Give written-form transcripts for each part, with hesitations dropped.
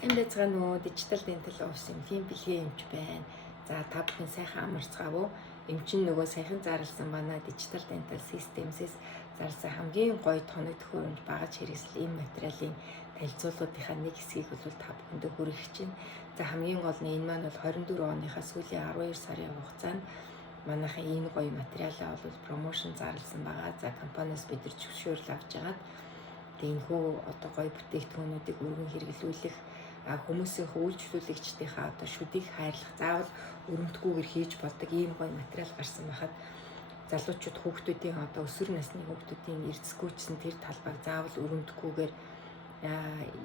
Сайн байцгаана уу? Digital Dental Office эмнэлгийн бэлгийн эмч байна. За та бүхэн сайхан амарцгаав уу? Эмчин нөгөө сайхан зарласан манай Digital Dental Systems-ээс зарласан хамгийн гоё тоног төхөөрөмж багаж хэрэгсэл энэ материалын танилцуулгуудынхаа нэг хэсгийг бол та бүхэндээ хүргэх чинь. За хамгийн гол нь энэ маань бол 24 оныхаа сүүлийн 12 сарын хугацаанд манайхаа энэ гоё материалаа бол промошн зарласан байгаа. За компаниас бид нар зөвшөөрөл авч агаад энэхүү одоо гоё бүтээгдэхүүнүүдийг өргөн хэрэглүүлэх хүмүүсийн үйлчлүүлэгчдийнхээ одоо шүдийг хайрлах заавал өрөмтгүйгээр хийж болдог ийм гоё материал гарсан байхад залуучууд хүүхдүүдийн одоо өсвөр насны хүүхдүүдийн эрдэсгүйчсэн тэр талбайг заавал өрөмтгүйгээр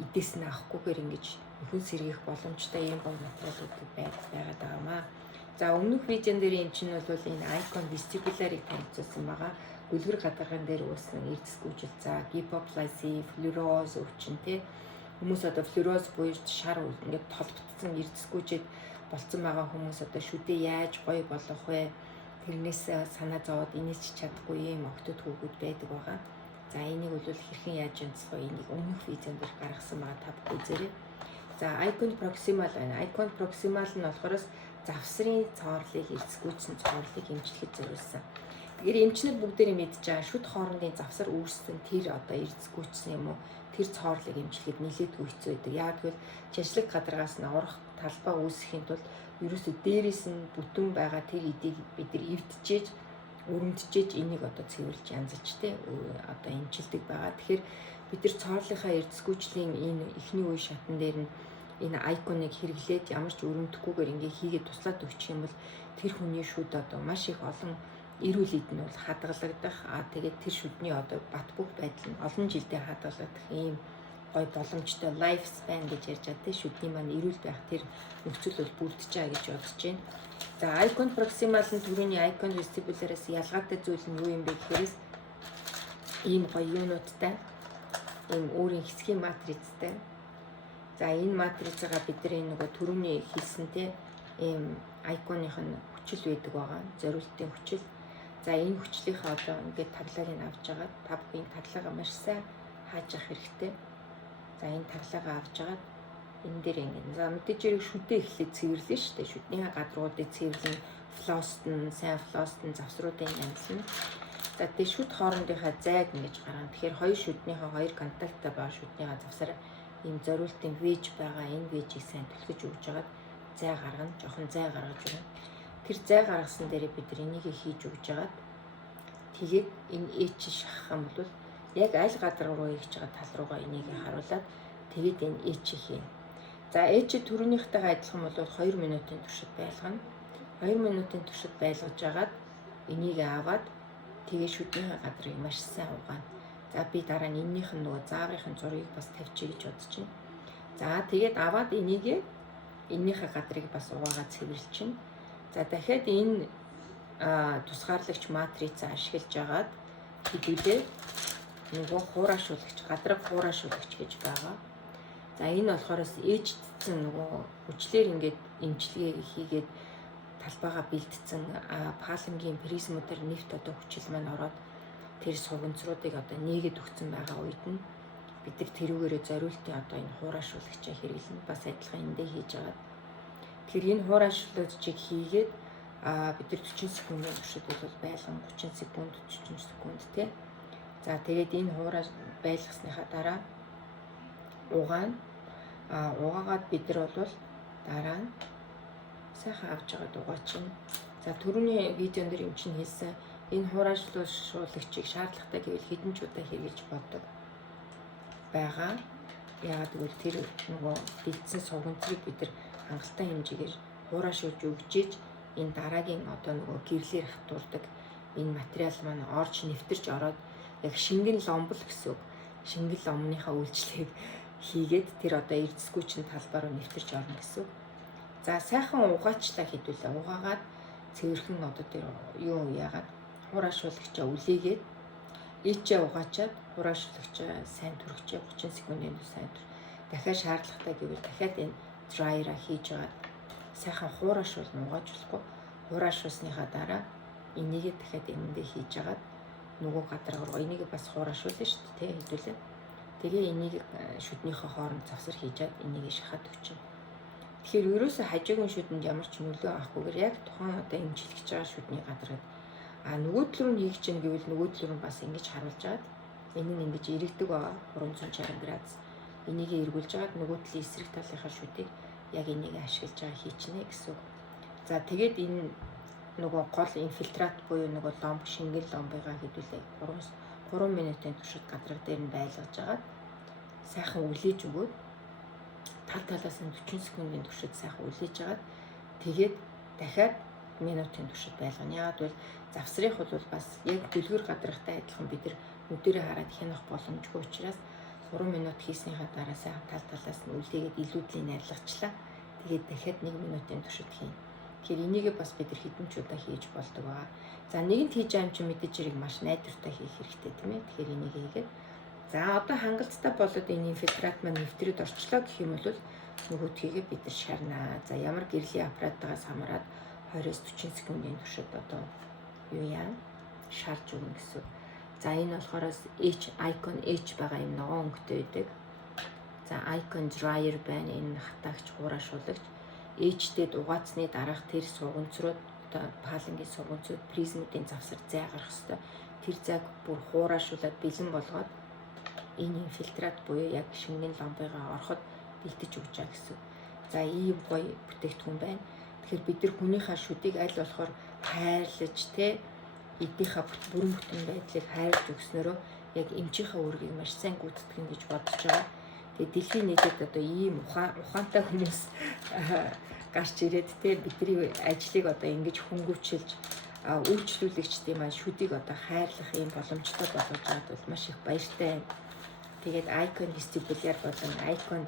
эдээс нь авахгүйгээр ингэж нөхөн сэргийх боломжтой ийм гоё материалууд байгаад байгаамаа. За өмнөх видеон дээр энэ чинь бол энэ Icon Vestibular-ыг танилцуулсан байгаа. Гүлгэр гадарган дээр үүссэн эрдэсгүйчил за гипоплази, флюороз өвчин тий хүмүүс одоо флюороз буюу шар ингээд толбогдсон эрдэсгүйчэд болцсон байгаа хүмүүс одоо шүдээ яаж гоё болгох вэ? Тэрнээс санаа зовоод инеч чадахгүй юм октод хүүгүүд байдаг байгаа. За энийг бол хэрхэн яаж онцлох вэ? Энийг өмнөх видеонд гаргасан байгаа та бүхэн үзээрэй. За Icon Proximal байна. Icon Proximal нь болохоор завсрын цоорлыг эрдэсгүйчсэн цоорлыг эмчлэхэд зориулсан. Тэгэхээр эмчнэр бүгдээрээ мэдж байгаа шүд хоорондын завсар үүссэн тэр одоо эрдэсгүйчсэн юм уу? Тэр цоорлыг эмчлэхэд нэлээдгүй хэцүү байдаг. Яг тэгвэл чашлаг гадаргаас нь орох талбай үүсэхийн тулд ерөөсөө дээрээс нь бүтэн байгаа тэр эдийг бид нар эвдчээж, өрөмтжээж энийг одоо цэвэрлж янзалж тэ одоо эмчилдэг байгаа. Тэгэхээр бид нар цоорлынхаа эрдэсгүйчлийн энэ эхний үе шатн дээр нь энэ Icon-ыг хэрэглээд ямар ч өрөмтөхгүйгээр ингээ хийгээд туслаад өгчих юм бол тэр хүний шүд одоо маш их олон эрүүл эд нь бол хадгалагдах тэгээд тэр шүдний одоо бат бөх байдал нь олон жилдээ хадгалагдах ийм гой боломжтой life span гэж ярьж байгаа тийм шүдний маань эрүүл байх тэр нөхцөл бол бүрдэж байгаа гэж бодож байна. За Icon Proximal нь түрүүний Icon Vestibular-аас ялгаатай зүйл нь юу юм бэ гэхээр ийм гоё юунуудтай ийм өөрийн хэсгийн матрицтай. За энэ матрицаа бид нар энэ нөгөө түрүүний хэлсэн тийм ийм Icon-ийнх нь хүчил байдаг байгаа. Зориултын хүчил. За энэ хүчлийнхаа одоо ингээд таглалыг авч байгаа. Та бүхэн таглагаа маш сайн хааж авах хэрэгтэй. За энэ таглагаа авч агаад энэ дээр ингээд за мэдээж хэрэг шүдээ эхлээд цэвэрлэн шүү дээ. Шүднийхээ гадруудыг цэвэрлэн флостн, сайн флостн, завсруудын янзлна. За тэгээд шүд хоорондынхаа зайг ингэж гаргана. Тэгэхээр хоёр шүднийхээ хоёр контакттай байгаа шүднийхээ завсар ийм зориултын вэж байгаа. Энэ вэжийг сайн түлхэж өгж агаад зай гаргана. Жохон зай гаргаж өгнө. Тэр зай гаргасан дээр бид нар энийг хийж өгж агаад тэгээд энэ эч шахах юм бол яг аль гадар руу хийж байгаа тал руугаа энийг харуулад тэгээд энэ эч хийн. За эч түрүүнийхтэйгээ адилхан бол 2 минутын туршид байлгана. 2 минутын туршид байлгаж агаад энийг аваад тэгээд шүднийхээ гадрыг маш сайн угаана. За би дараа нь эннийх нь нөгөө зааврын зургийг бас тавьчих гэж бодож байна. За тэгээд аваад энийг эннийхээ гадрыг бас угаагаад цэвэрлчихнэ. За дахиад энэ тусгаарлагч матрицаа ашиглаж агаад хэдүүлээ нөгөө хуурайшуулагч, гадраг хуурайшуулагч гэж байгаа. За энэ болохоор ээждсэн нөгөө хүчлэр ингээд эмчилгээ хийгээд талбайгаа бэлдсэн паалангийн призмүүдээр нефт одоо хүчил маань ороод тэр суганцруудыг одоо нээгээд өгсөн байгаа үед нь бид нар тэрүүгээрээ зориултын одоо энэ хуурайшуулагчаа хэрэглэнэ. Бас адилхан эндээ хийж агаад тэгэхээр энэ хуурайшуулагчийг хийгээд бид нар 40 секундын туршид бол байлган 30 секунд 40 секунд тий. За тэгээд энэ хуурай байлгасныхаа дараа угаана. Угаагаад бид нар бол дараа нь сайхан авч агаад угаачна. За түрүүний видеон дээр юм чинь хэлсэн энэ хуурайшуулагчийг шаардлагатай гэвэл хэдэн ч удаа хэрэглэж болдог байгаа. Яагаад гэвэл тэр нөгөө бэлдсэн суганцрыг бид нар хангалттай хэмжээгээр хуурайшуулж өгчээж энэ дараагийн одоо нөгөө гэрлээр хатуурдаг энэ материал маань орж нэвтэрч ороод яг шингэн ломбол гэсэн үг. Шингэн ломныхаа үйлчлэгийг хийгээд тэр одоо эрдэсгүйчийн талбай руу нэвтэрч орно гэсэн үг. За сайхан угаачлаа хэдүүлээ. Угаагаад цэвэрхэн одоо тэр юу яагаад хуурайшуулагчаа үлээгээд ичээ угаачаад хуурайшуулагчаа сайн түргчээ 30 секундын сайн түр. Дахиад шаардлагатай гэвэл дахиад энэ драйераа хийж агаад сайхан хуурайшуулна угаажуулахгүй. Хуурайшуулсныхаа дараа энийг дахиад энэндээ хийж агаад нөгөө гадар руу энийг бас хуурайшуулна шүү дээ хэдүүлээ. Тэгээ энийг шүднийхээ хооронд завсар хийжээд энийг шахаад өгчнө. Тэгэхээр ерөөсөө хажуугийн шүдэнд ямар ч нөлөө авахгүйгээр яг тухайн одоо эмчилгэж байгаа шүдний гадараад нөгөө талруу нь хийх чинь гэвэл нөгөө талруу нь бас ингэж харуулж агаад энэ нь ингэж эргэдэг байгаа 360 градус. Энийг эргүүлж агаад нөгөө талын эсрэг талынхаа шүдийг яг энийг ашиглаж байгаа хийчнэ гэсэн үг. За тэгээд энэ нөгөө гол инфильтрат буюу нөгөө ломб шингэн ломбыгаа хэдүүлээ 3 минутын туршид гадарга дээр нь байлгаж агаад сайхан үлээж өгөөд тал талаас нь 40 секундын туршид сайхан үлээж агаад тэгээд дахиад минутын туршид байлгана. Яагаад бол завсрынх бол бас яг гүлгэр гадаргатай адилхан бид нар нүдэрээ хараад хянах боломжгүй учраас 3 минут хийснийхаа дараа сайхан тал талаас нь үлдээгээд илүүдлийг найрлагчлаа. Тэгээд дахиад 1 минутын туршид хийнэ. Тэгэхээр энийг бас бид нар хэдэн ч удаа хийж болдог байгаа. За нэгэнт хийж байгаа юм чинь мэдээж хэрэг маш найдвартай хийх хэрэгтэй тийм ээ. Тэгэхээр энийг хийгээд за одоо хангалттай болоод энэ инфильтрат маань нэвтрээд орчлоо гэх юм бол нөгөөдхийгээ бид нар шарнаа. За ямар гэрлийн аппараттайгаас хамаарат 20-40 секундын туршид одоо юу яа шарж өгнө гэсэн. За энэ болохоор Icon H байгаа юм ногоон өнгөтэй байдаг. За Icon Dryer байна. Энэ хатаагч хураашуулагч. H-дэд угаацны дараах тэр сургамцрууд одоо палангийн сургамцрууд призмүүдийн завсар зай гарах хэвээр тэр зайг бүр хураашуулад бэлэн болгоод энэ инфильтрат буюу яг шингэн ломбыгаа ороход бэлдэж өгч байгаа гэсэн. За ийм гоё бүтээгдэхүүн байна. Тэгэхээр бид нар хүнийхээ шүдийг аль болохоор хайрлаж те эднийхээ бүрэн бүтэн байдлыг хайрлаж өгснөөрөө яг эмчийнхээ үүргийг маш сайн гүйцэтгэн гэж бодож байгаа. Тэгээ дэлхийн нийтэд одоо ийм ухаантай хүмүүс гарч ирээд те бидний ажлыг одоо ингэж хөнгөвчилж үйлчлүүлэгчдийн маань шүдийг одоо хайрлах ийм боломжтой болгож байгаад бол маш их баяртай байна. Тэгээд Icon vestibular болон Icon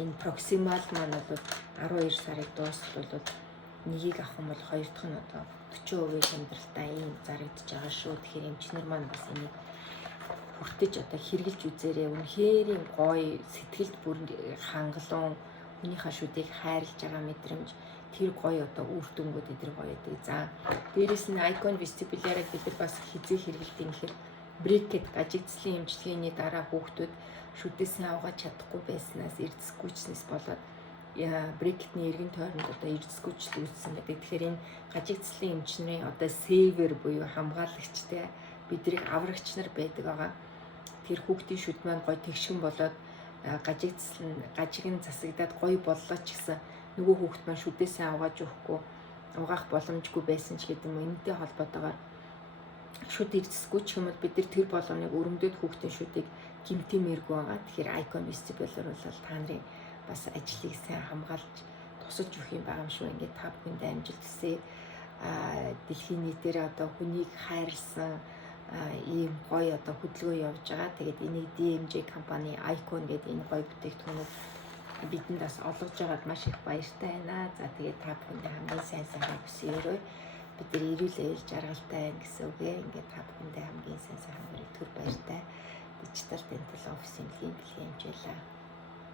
энэ proximal маань бол 12 сарыг дуустал бол нэгийг авах юм бол хоёр дахь нь одоо 40% хямдралтай ийм зарагдж байгаа шүү. Тэгэхээр эмчнэр маань бас энийг хүртэж одоо хэрглэж үзээрэй. Үнэхээр гоё сэтгэлд бүр хангалуун хүнийхээ шүдийг хайрлаж байгаа мэдрэмж тэр гоё одоо үр дүнгууд эдгээр гоё байдаг. За дээрэс нь Icon vestibular-ыг бид нар бас хизээ хэргэлдэг юм гэхээр брекет гажигдслийн эмчилгээний дараа хүүхдүүд шүдээс аваад чадахгүй байснаас эрдэсгүйчнээс болоод брекетний эргэн тойронд одоо эрдэсгүйчл үүссэн байдаг. Тэгэхээр энэ гажигдслийн эмчнэрийн одоо сейвер буюу хамгаалагчтай бидрийг аврагч нар байдаг байгаа. Тэр хүүхдийн шүд маань гоё тэгшгэн болоод гажиг нь засагдаад гоё боллоо ч гэсэн нөгөө хүүхд маань шүдээс аваад өгөхгүй угаах боломжгүй байсан ч гэдэг юм. Энэтэй холбоотойгоор шүд эрдэсгүй ч юм бол бид нар тэр болгоныг өрөмдөд хүүхдийн шүдийг гимтэмээргүй байгаа. Тэгэхээр Icon vestibular бол та нарын бас ажлыг сайн хамгаалж тусалж өгөх юм байгаа юм шүү. Ингээд та бүхэндээ амжилт хүсье. Дэлхийн нийтээр одоо хүнийг хайрлсан ийм гоё одоо хөдөлгөөн явж байгаа. Тэгээд энийг DMJ компани Icon гэдэг энэ гоё бүтээгдэхүүнүүд бидэнд бас олгож байгаад маш их баяртай байна. За тэгээд та бүхэндээ хамгийн сайн сайхан хүсье. Бид нар эрүүл ээлж жаргалтай байна гэсэн үг ээ. Ингээд та бүхэндээ хамгийн сайн сайхан өргөдгөр баяртай Digital Dental Office-ийн бэлгийн хэмжээлээ.